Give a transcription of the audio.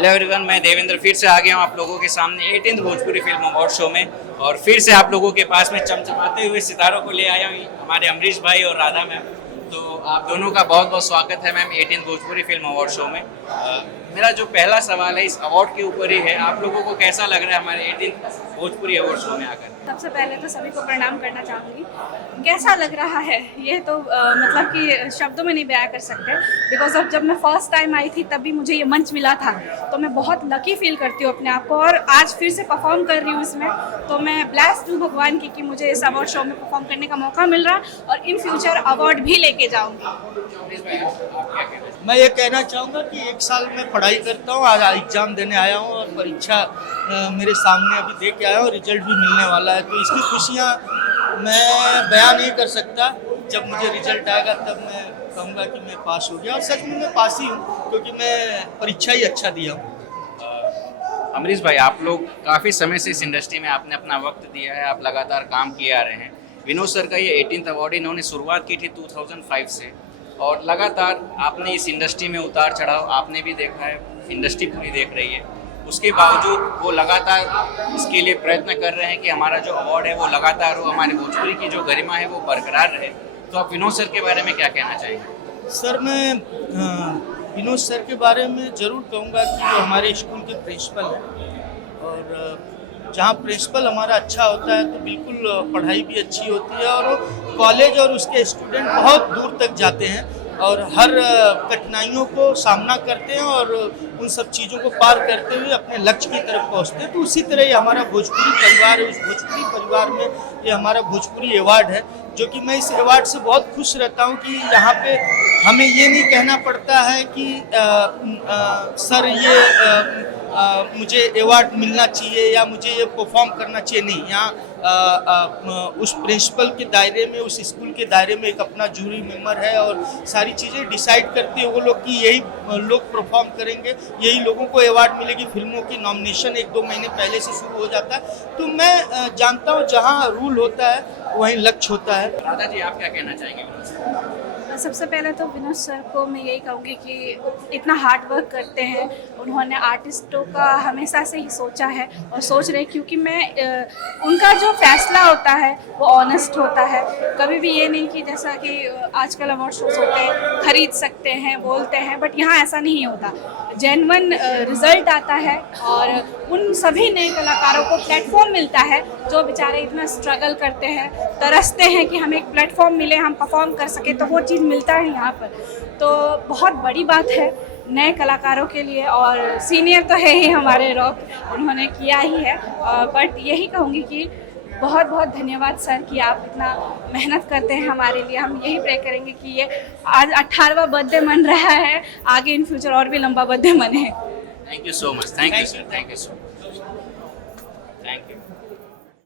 Hello everyone, मैं देवेंद्र फिर से आ गया हूँ आप लोगों के सामने 18th Bhojpuri film award show में। और फिर से आप लोगों के पास में चमचमाते हुए सितारों को ले आया हूँ, हमारे अमरीश भाई और राधा मैम। तो आप दोनों का बहुत बहुत स्वागत है ma'am 18th Bhojpuri film award show में। मेरा जो पहला सवाल है इस अवार्ड के ऊपर ही है, आप लोगों को कैसा लग रहा है हमारे 18th भोजपुरी अवार्ड शो में आकर? सबसे पहले तो सभी को प्रणाम करना चाहूँगी। कैसा लग रहा है ये तो मतलब कि शब्दों में नहीं बयां कर सकते, बिकॉज अब जब मैं फर्स्ट टाइम आई थी तब भी मुझे ये मंच मिला था, तो मैं बहुत लकी फील करती हूँ अपने आप को। और आज फिर से परफॉर्म कर रही हूँ इसमें, तो मैं ब्लेस्ड हूँ भगवान की कि मुझे इस अवार्ड शो में परफॉर्म करने का मौका मिल रहा है और इन फ्यूचर अवार्ड भी लेके जाऊँगी। मैं ये कहना चाहूँगा कि एक साल मैं पढ़ाई करता हूँ, आज एग्ज़ाम देने आया हूँ और परीक्षा मेरे सामने अभी दे के आया हूँ, रिजल्ट भी मिलने वाला है। तो इसकी खुशियाँ मैं बयान नहीं कर सकता। जब मुझे रिजल्ट आएगा तब मैं कहूँगा कि मैं पास हो गया, और सच में मैं पास ही हूँ क्योंकि मैं परीक्षा ही अच्छा दिया हूँ। अमरीश भाई, आप लोग काफ़ी समय से इस इंडस्ट्री में आपने अपना वक्त दिया है, आप लगातार काम किए आ रहे हैं। विनोद सर का ये 18th अवार्ड इन्होंने शुरुआत की थी 2005 से, और लगातार आपने इस इंडस्ट्री में उतार चढ़ाव आपने भी देखा है, इंडस्ट्री पूरी देख रही है। उसके बावजूद वो लगातार इसके लिए प्रयत्न कर रहे हैं कि हमारा जो अवार्ड है वो लगातार हो, हमारे भोजपुरी की जो गरिमा है वो बरकरार रहे। तो आप विनोद सर के बारे में क्या कहना चाहेंगे? सर, मैं विनोद सर के बारे में ज़रूर कहूँगा कि वो हमारे स्कूल के प्रिंसिपल हैं, और जहाँ प्रिंसिपल हमारा अच्छा होता है तो बिल्कुल पढ़ाई भी अच्छी होती है, और कॉलेज और उसके स्टूडेंट बहुत दूर तक जाते हैं और हर कठिनाइयों को सामना करते हैं और उन सब चीज़ों को पार करते हुए अपने लक्ष्य की तरफ पहुंचते हैं। तो उसी तरह ये हमारा भोजपुरी परिवार है, उस भोजपुरी परिवार में ये हमारा भोजपुरी अवार्ड है, जो कि मैं इस अवार्ड से बहुत खुश रहता हूं कि यहाँ पे हमें ये नहीं कहना पड़ता है कि सर ये मुझे अवार्ड मिलना चाहिए या मुझे ये परफॉर्म करना चाहिए। नहीं, यहाँ उस प्रिंसिपल के दायरे में, उस स्कूल के दायरे में एक अपना जूरी मेंबर है और सारी चीज़ें डिसाइड करते हैं वो लोग कि यही लोग परफॉर्म करेंगे, यही लोगों को अवार्ड मिलेगी। फिल्मों की नॉमिनेशन 1-2 महीने पहले से शुरू हो जाता है। तो मैं जानता हूँ जहाँ रूल होता है वहीं लक्ष्य होता है। राधा जी, आप क्या कहना चाहेंगे? सबसे पहले तो विनोद सर को मैं यही कहूँगी कि इतना हार्ड वर्क करते हैं, उन्होंने आर्टिस्टों का हमेशा से ही सोचा है और सोच रहे, क्योंकि मैं उनका जो फैसला होता है वो ऑनेस्ट होता है। कभी भी ये नहीं कि जैसा कि आजकल अवार्ड शोज होते हैं, खरीद सकते हैं, बोलते हैं, बट यहाँ ऐसा नहीं होता। जेन्युइन रिजल्ट आता है और उन सभी नए कलाकारों को प्लेटफॉर्म मिलता है जो बेचारे इतना स्ट्रगल करते हैं, तरसते हैं कि हमें एक प्लेटफॉर्म मिले, हम परफॉर्म कर सके, तो वो चीज़ मिलता है यहाँ पर। तो बहुत बड़ी बात है नए कलाकारों के लिए, और सीनियर तो है ही हमारे रॉक, उन्होंने किया ही है। बट यही कहूँगी कि बहुत बहुत धन्यवाद सर कि आप इतना मेहनत करते हैं हमारे लिए। हम यही प्रे करेंगे कि ये आज 18वां बर्थडे मन रहा है, आगे इन फ्यूचर और भी लंबा बर्थडे मने। Thank you so much. Thank you sir, thank you so much, thank you.